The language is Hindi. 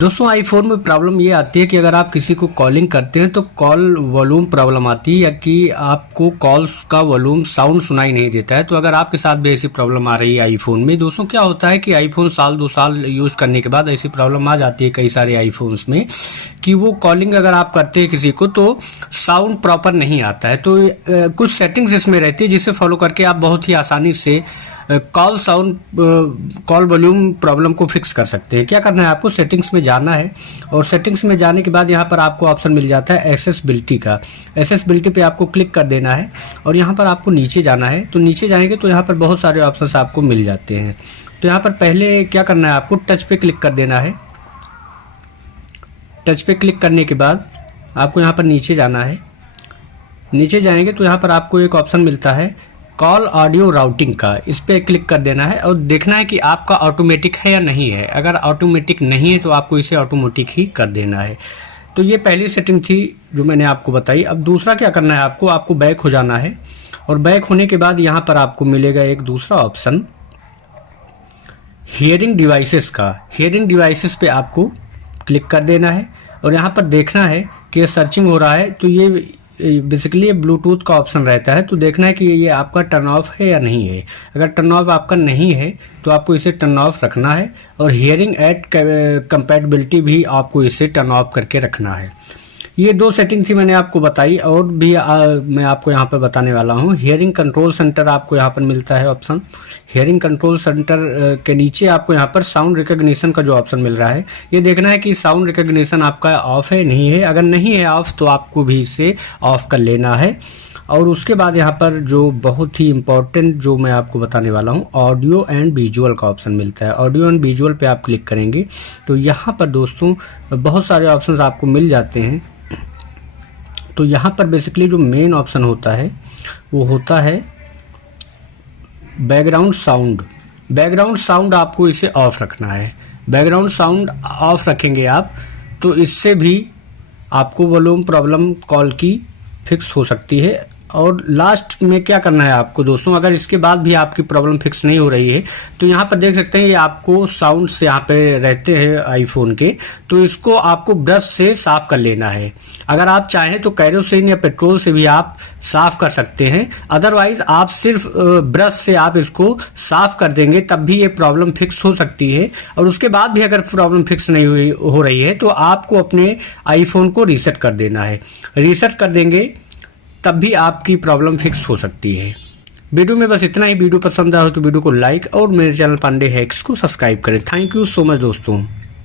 दोस्तों आईफोन में प्रॉब्लम ये आती है कि अगर आप किसी को कॉलिंग करते हैं तो कॉल वॉल्यूम प्रॉब्लम आती है या कि आपको कॉल्स का वॉल्यूम साउंड सुनाई नहीं देता है। तो अगर आपके साथ भी ऐसी प्रॉब्लम आ रही है आईफोन में, दोस्तों क्या होता है कि आईफोन साल 2 साल यूज़ करने के बाद ऐसी प्रॉब्लम आ जाती है कई सारे आईफोन्स में कि वो कॉलिंग अगर आप करते हैं किसी को तो साउंड प्रॉपर नहीं आता है। तो कुछ सेटिंग्स इसमें रहती है जिसे फॉलो करके आप बहुत ही आसानी से कॉल वॉल्यूम प्रॉब्लम को फिक्स कर सकते हैं। क्या करना है, आपको सेटिंग्स में जाना है और सेटिंग्स में जाने के बाद यहाँ पर आपको ऑप्शन मिल जाता है एक्सेसिबिलिटी का। एक्सेसिबिलिटी पे आपको क्लिक कर देना है और यहाँ पर आपको नीचे जाना है। तो नीचे जाएंगे तो यहाँ पर बहुत सारे ऑप्शंस आपको मिल जाते हैं। तो यहाँ पर पहले क्या करना है, आपको टच पे क्लिक कर देना है। टच पे क्लिक करने के बाद आपको यहाँ पर नीचे जाना है। नीचे जाएंगे तो यहाँ पर आपको एक ऑप्शन मिलता है कॉल ऑडियो राउटिंग का, इस पर क्लिक कर देना है और देखना है कि आपका ऑटोमेटिक है या नहीं है। अगर ऑटोमेटिक नहीं है तो आपको इसे ऑटोमेटिक ही कर देना है। तो ये पहली सेटिंग थी जो मैंने आपको बताई। अब दूसरा क्या करना है, आपको बैक हो जाना है और बैक होने के बाद यहाँ पर आपको मिलेगा एक दूसरा ऑप्शन हियरिंग डिवाइसेस का। हियरिंग डिवाइसेस पे आपको क्लिक कर देना है और यहाँ पर देखना है कि सर्चिंग हो रहा है। तो ये बेसिकली ब्लूटूथ का ऑप्शन रहता है। तो देखना है कि ये आपका टर्न ऑफ है या नहीं है। अगर टर्न ऑफ आपका नहीं है तो आपको इसे टर्न ऑफ रखना है और हियरिंग एट कंपैटिबिलिटी भी आपको इसे टर्न ऑफ करके रखना है। ये दो सेटिंग थी मैंने आपको बताई और भी मैं आपको यहाँ पर बताने वाला हूँ। हियरिंग कंट्रोल सेंटर आपको यहाँ पर मिलता है ऑप्शन। हियरिंग कंट्रोल सेंटर के नीचे आपको यहाँ पर साउंड रिकॉग्निशन का जो ऑप्शन मिल रहा है, ये देखना है कि साउंड रिकॉग्निशन आपका ऑफ है नहीं है। अगर नहीं है ऑफ तो आपको भी इसे ऑफ कर लेना है। और उसके बाद यहाँ पर जो बहुत ही इम्पोर्टेंट जो मैं आपको बताने वाला हूँ, ऑडियो एंड विजुअल का ऑप्शन मिलता है। ऑडियो एंड विजुअल पे आप क्लिक करेंगे तो यहाँ पर दोस्तों बहुत सारे ऑप्शंस आपको मिल जाते हैं। तो यहाँ पर बेसिकली जो मेन ऑप्शन होता है वो होता है बैकग्राउंड साउंड। बैकग्राउंड साउंड आपको इसे ऑफ रखना है। बैकग्राउंड साउंड ऑफ रखेंगे आप तो इससे भी आपको वॉल्यूम प्रॉब्लम कॉल की फिक्स हो सकती है। और लास्ट में क्या करना है आपको दोस्तों, अगर इसके बाद भी आपकी प्रॉब्लम फिक्स नहीं हो रही है तो यहाँ पर देख सकते हैं ये आपको साउंड्स यहाँ पे रहते हैं आईफोन के, तो इसको आपको ब्रश से साफ़ कर लेना है। अगर आप चाहें तो कैरोसिन या पेट्रोल से भी आप साफ़ कर सकते हैं, अदरवाइज़ आप सिर्फ ब्रश से आप इसको साफ़ कर देंगे तब भी ये प्रॉब्लम फिक्स हो सकती है। और उसके बाद भी अगर प्रॉब्लम फिक्स नहीं हो रही है तो आपको अपने आईफोन को रीसेट कर देना है। रीसेट कर देंगे तब भी आपकी प्रॉब्लम फिक्स हो सकती है। वीडियो में बस इतना ही। वीडियो पसंद आया हो तो वीडियो को लाइक और मेरे चैनल पांडे हैक्स को सब्सक्राइब करें। थैंक यू सो मच दोस्तों।